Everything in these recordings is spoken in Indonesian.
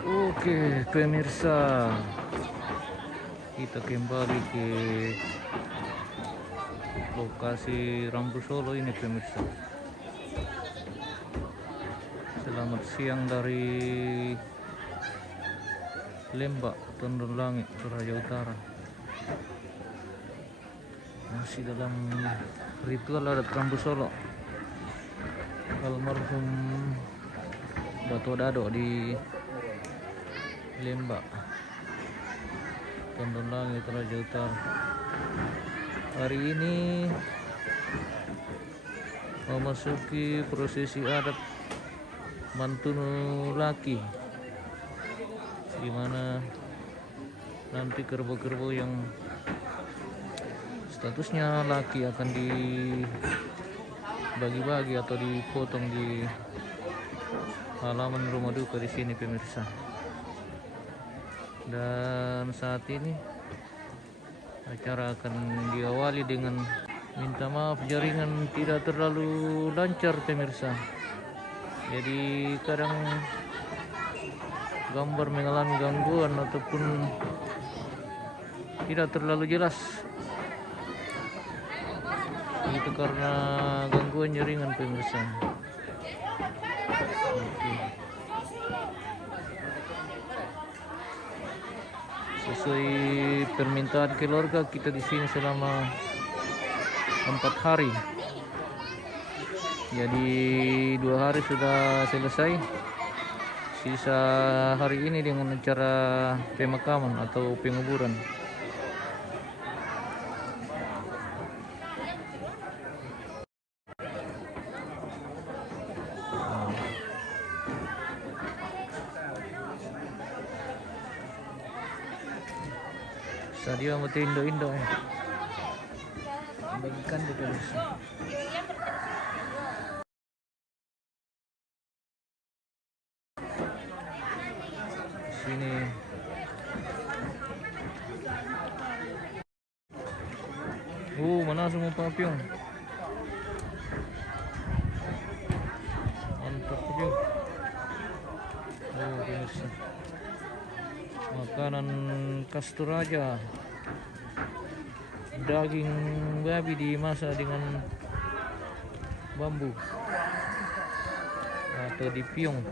Oke, pemirsa, kita kembali ke lokasi Rambu Solo ini, pemirsa. Selamat siang dari Lembak, Tondon Langit, Toraja Utara. Masih dalam ritual adat Rambu Solo almarhum Dato Dado di Lembak, Tondon Langit, Toraja Utara. Hari ini memasuki prosesi adat Mantunu Laki, di mana nanti kerbau-kerbau yang statusnya laki akan dibagi-bagi atau dipotong di halaman rumah duka di sini, pemirsa. Dan saat ini acara akan diawali dengan minta maaf, jaringan tidak terlalu lancar, pemirsa. Jadi kadang gambar mengalami gangguan ataupun tidak terlalu jelas. Itu karena gangguan jaringan, pemirsa. Oke. Sesuai permintaan keluarga, kita di sini selama 4 hari. Jadi 2 hari sudah selesai. Sisa hari ini dengan acara pemakaman atau penguburan. Sadio mau indo-indo ya. Bagikan di pemirsa. Sini mana semua papiong. Mantap papiong. Pemirsa, makanan khas Toraja, daging babi dimasak dengan bambu atau dipiong.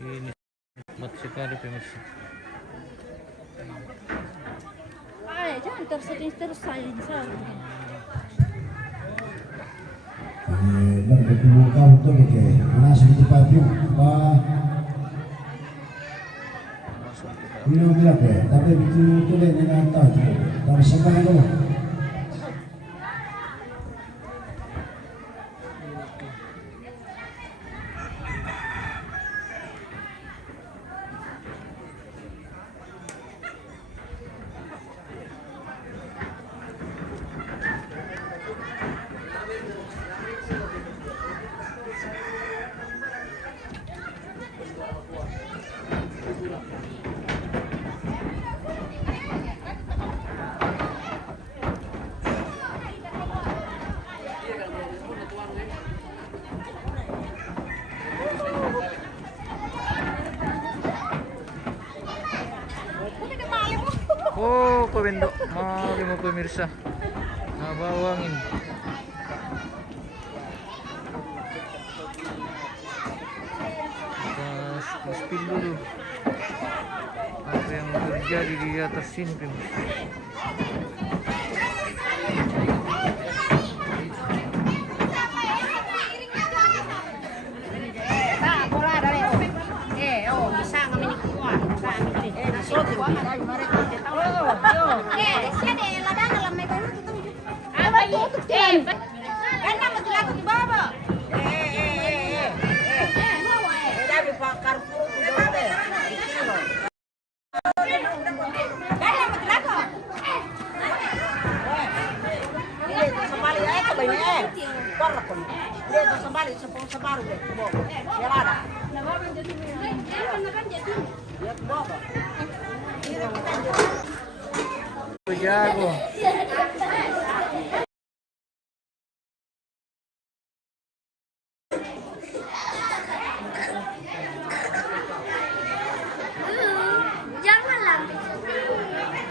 Ini nikmat sekali, pemirsa. Jangan terus saya berbuka untuk ke mana seperti papiung apa minum bilang tapi itu tulen dengan tahu tapi sekarang dulu. Oh, pabendok. Mari mo, pemirsa. Nabawangin. Kita spill dulu apa yang terjadi di atas sini, pemirsa. Jago.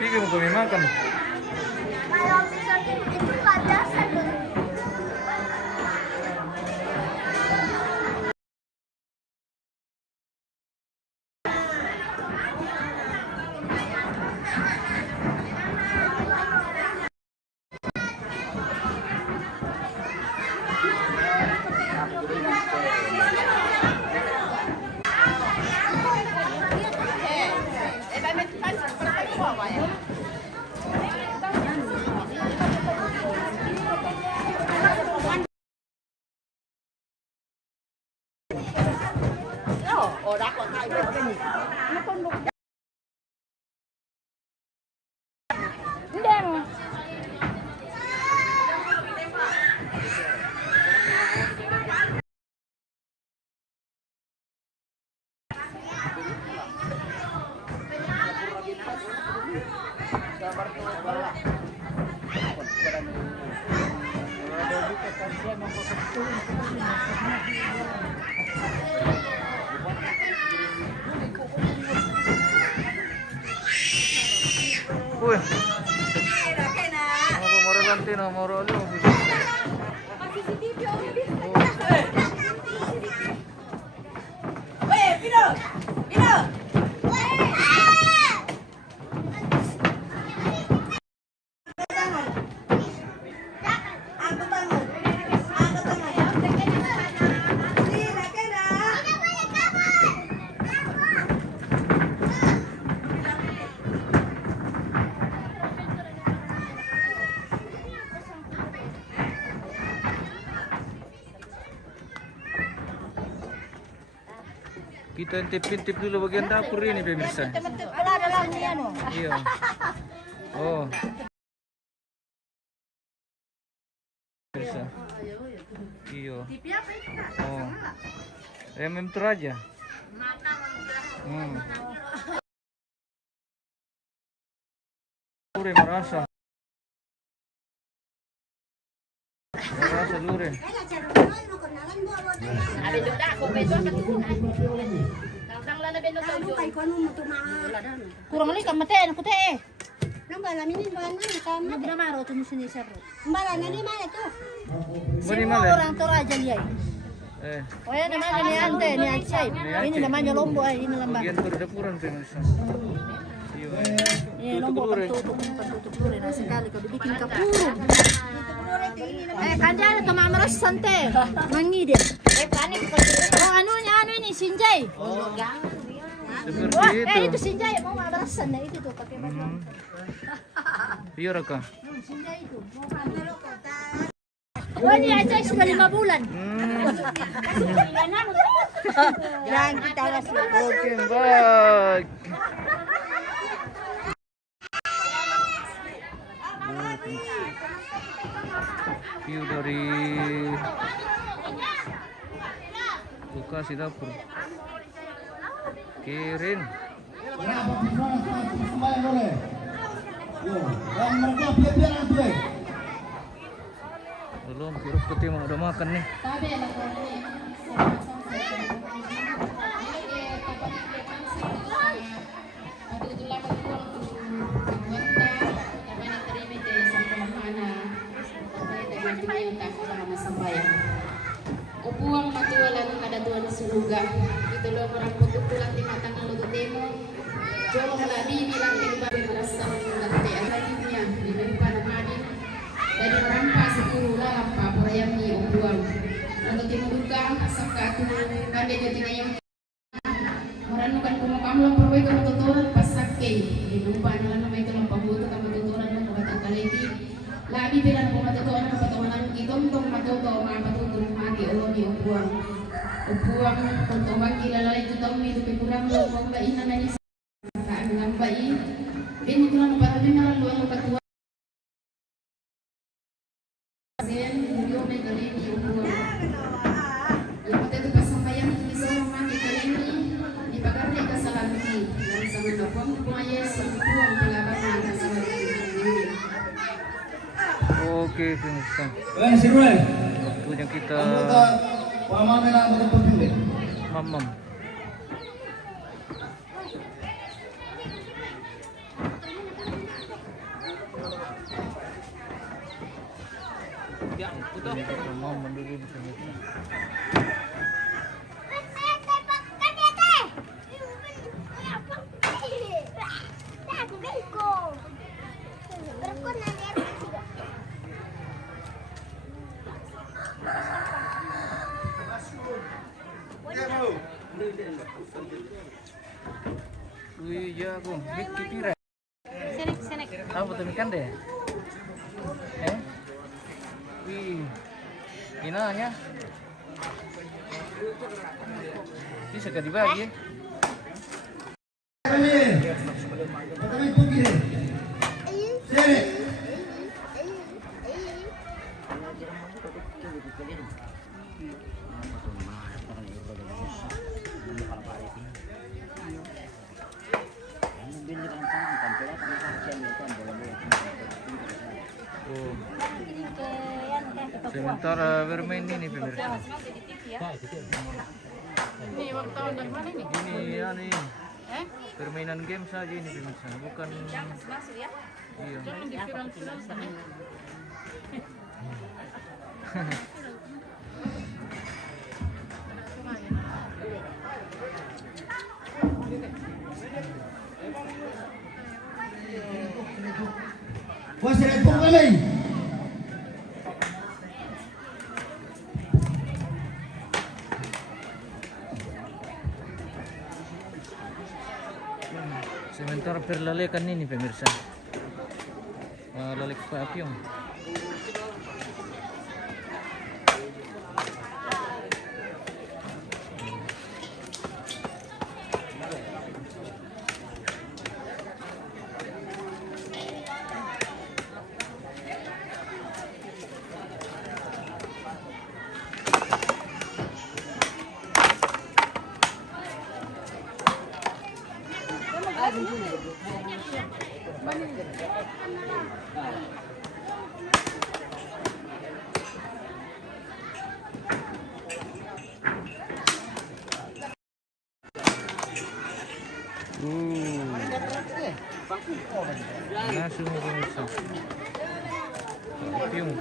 Sige mo kami makan. Kalau sesuatu itu nggak biasa tuh. Hindi. Uy. Ako maralanti na maralo. Kita intip-intip dulu bagian dapur ini pemirsa. Wala na lang niya, no? Iya. Oh. Pemirsa. Iya. Oh. Itu aja. Lure merasa. Merasa lure. Kurang lagi kamaten aku teh. Nang bala minin bala na kama. Nagramaro to sini sir. Bala na di mana tuh? Bani Semua male. orang Toraja lihat. Oh ya namanya ni Ante, ni Acai. Ini namanya Lombok, ini Lambang. Bagian perdapuran pemirsa. Iya. Ini Lombok pentutup lure. Nah sekali kalau dibikin kapur. Kan dia ada teman meres sante. Mangi dia. Panik. Oh anu ini Sinjai. Seperti Wah, itu. itu Sinjai mau marasan nah itu tuh pakai baju. Iya Raka. Sinjai itu. Wah ini Acai sudah 5 bulan. Yang kita rasa. Oke, baik. View dari lokasi dapur. Kirin. Ya, sembahyang boleh. Yo, yang mereka biar tuh. Belum, Kiruf Putih mau udah makan nih. Upuang matualan kada tuan suluga itu lo orang putuk pulang di matang lutut demo jolong labi bilang di babi merasa mengerti akhirnya di depan amadin dari rampa sepuluh lampa purayam ni upuang untuk timuduka saka tuhan kande jadi ngayam meranukan kumakamulang perway ke tuturan pasake di depan nalan namay ito lang pabuto ka matuturan ng kabatang kaliti labi bilang kumatutuan ng kapatawanan kitong matuto mga patutunan Olomi upuang untuk kilala itu tahu itu kurang lo pembaik namanya kan ngambai ini kurang para dengar lo yang ketua sen video megale di upuang yang pada itu pasampaian bisa mati kali ini dipakai kesalahan ini dan sama dapong punya upuang pelabaran kesalahan Oke, pemirsa. Sirwe. Waktunya kita Pamannya lah betul-betul. mamam. din pemirsa. Wih, jago. Bikin pira. Apa tuh ikan deh? Wih, ginanya. Bisa gak dibagi? Oh. Sementara bermain ini pemirsa. Ini waktu dari mana ini? Ini ya nih. Permainan game saja ini pemirsa, bukan. Masuk ya? Iya. Jangan di viral-viral sana. Wasit kembali. Sementara perlalekan ini pemirsa. Lalek Pak Apyong. Langsung pemirsa. Apyong.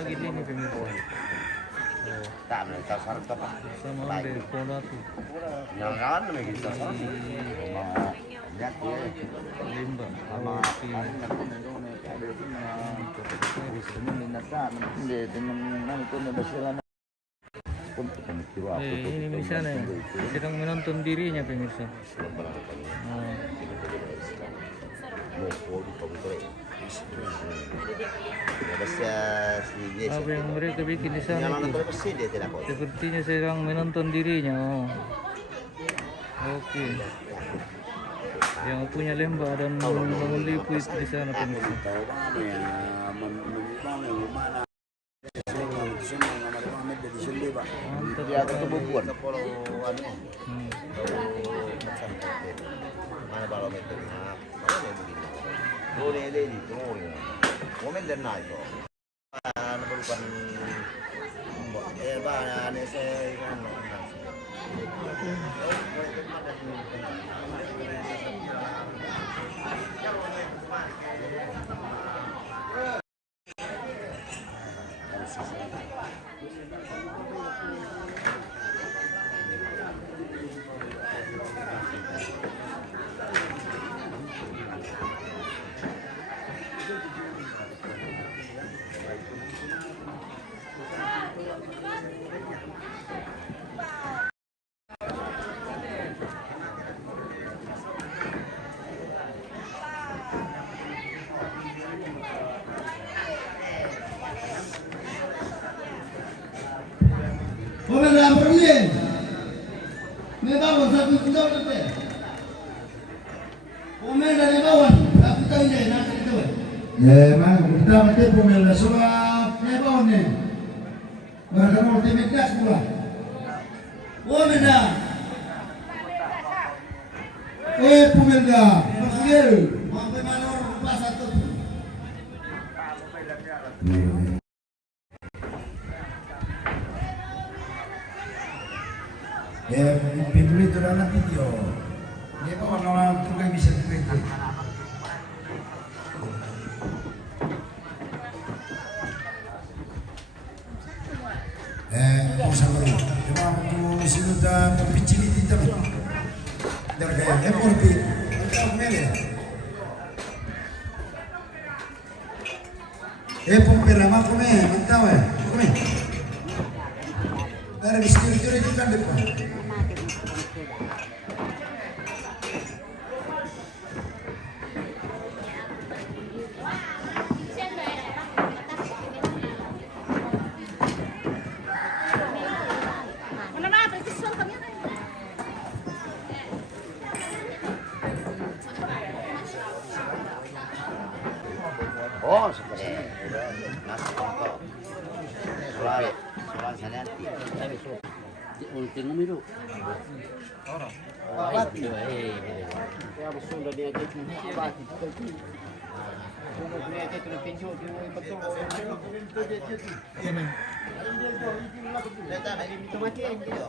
Lagi ini pemirsa. Sama dari Ponatu. Limba. Ini misalnya sedang menonton dirinya pemirsa. Apa yang mereka bikin di sana itu? Sepertinya sedang menonton dirinya. Oke. Yang punya lembah dan bangun lipu itu di sana pemirsa. bien. Me vamos a cuidar de usted. Comer la de bawah. Aku tahu je nak itu. Mana kita mesti comer la sola me bawah ni. Mereka mau timik gas pula. Comer dah. Comer dah. Maksudnya, mau mana orang pas satu. Pintu itu dalam video. Dia kok orang tukang bisa begitu. Sama ini. Cuma tu sudah berbicara di tempat. Dari kayak FORP. Entah mana. FORP lama kome, mantap ya. Kome. Dari bisnis itu kan depan. Oh, sebenarnya nasi kotor. Soal sana nanti. Ultim numero. Orang. Ya sudah dia jadi apa? Sudah dia jadi penjuru di betul. Iya. Datang ini mati betul.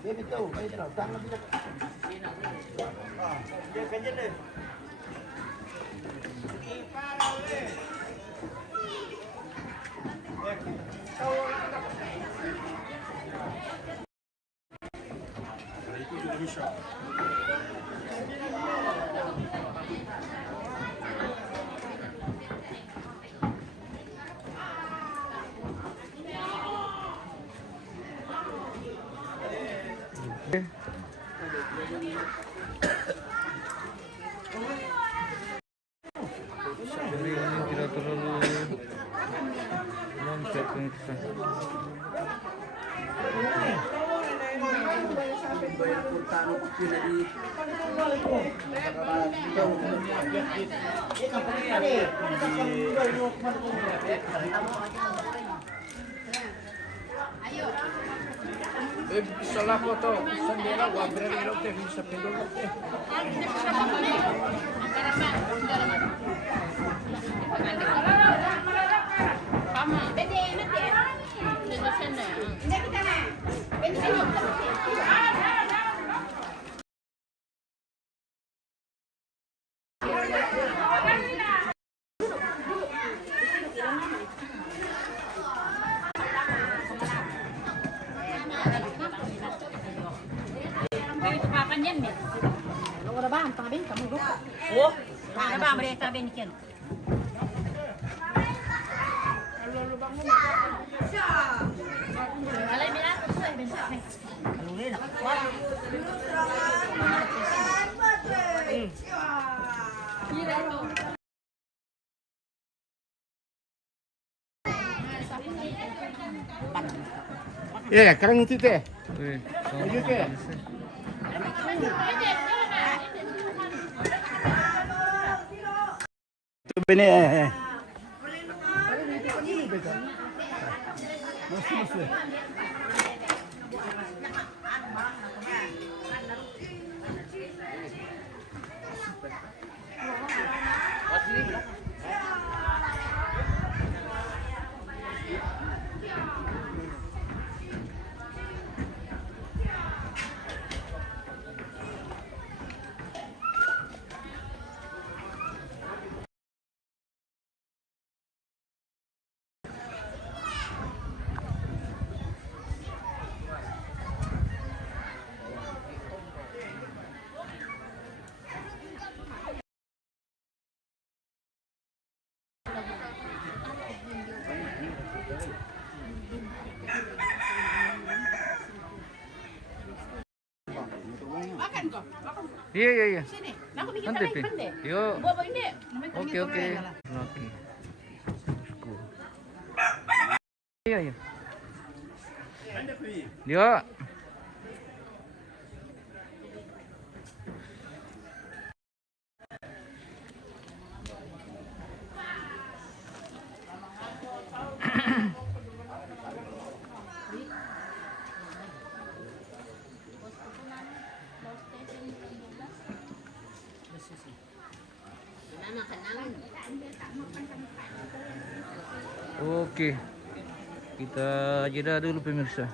Dia betul. Tangan dia. Dia kerja deh. Jadi ini tidak terlalu loncat kita. Salah foto sendiri wabrel itu teh bisa pindah teh. Oh, ada bang mereka bensin. Ya, sekarang itu teh. Ayo ke? Itu benih. Iya. Sini, aku bikin Nanti, tambahin Pi. pendek. Yuk. Bawa ini. Oke. Oke. Iya. Dia. Oke, kita jeda dulu pemirsa.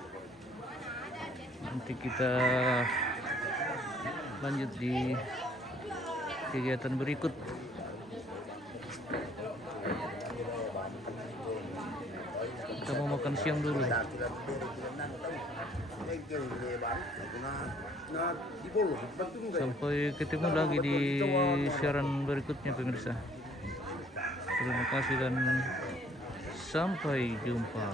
Nanti kita lanjut di kegiatan berikut. Kita mau makan siang dulu. Sampai ketemu lagi di siaran berikutnya pemirsa. Terima kasih dan sampai jumpa.